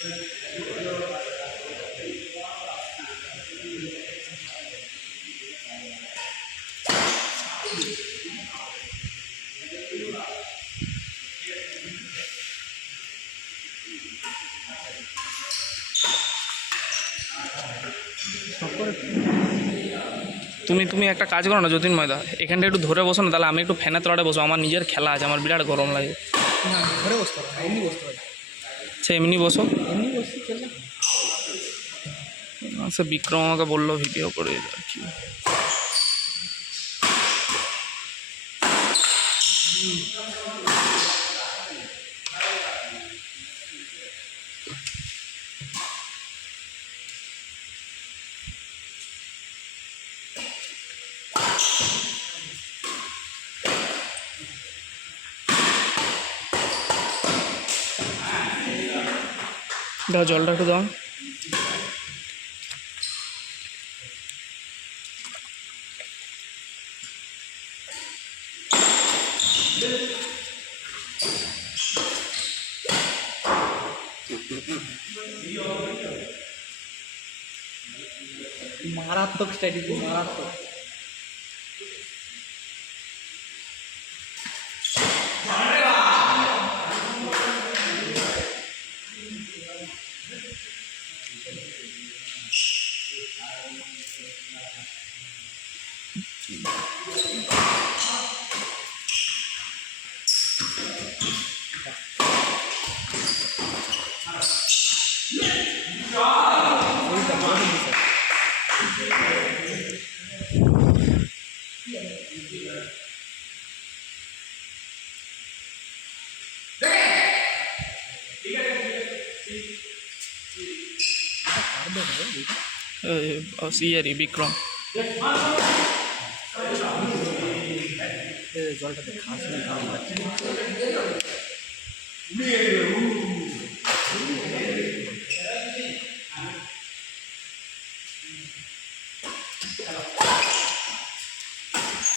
তুমি একটা কাজ করো না যতীন ময়দা, এখানটা একটু ধরে বসো না, তাহলে আমি একটু ফ্যানের তলাতে বসবো, আমার নিজের খেলা আছে, আমার বিরাট গরম লাগে। ধরে বসতে হবে, এমনি বসতে হবে। আচ্ছা এমনি বসো। এমনি বসছি চললে। আচ্ছা বিক্রম আমাকে বললো ভিডিও করে আর কি। দাও জলটা একটু দাও। মারাত্মক স্ট্র্যাটেজি, মারাত্মক। ইয়ারি বিক্রম জলটাতে খাস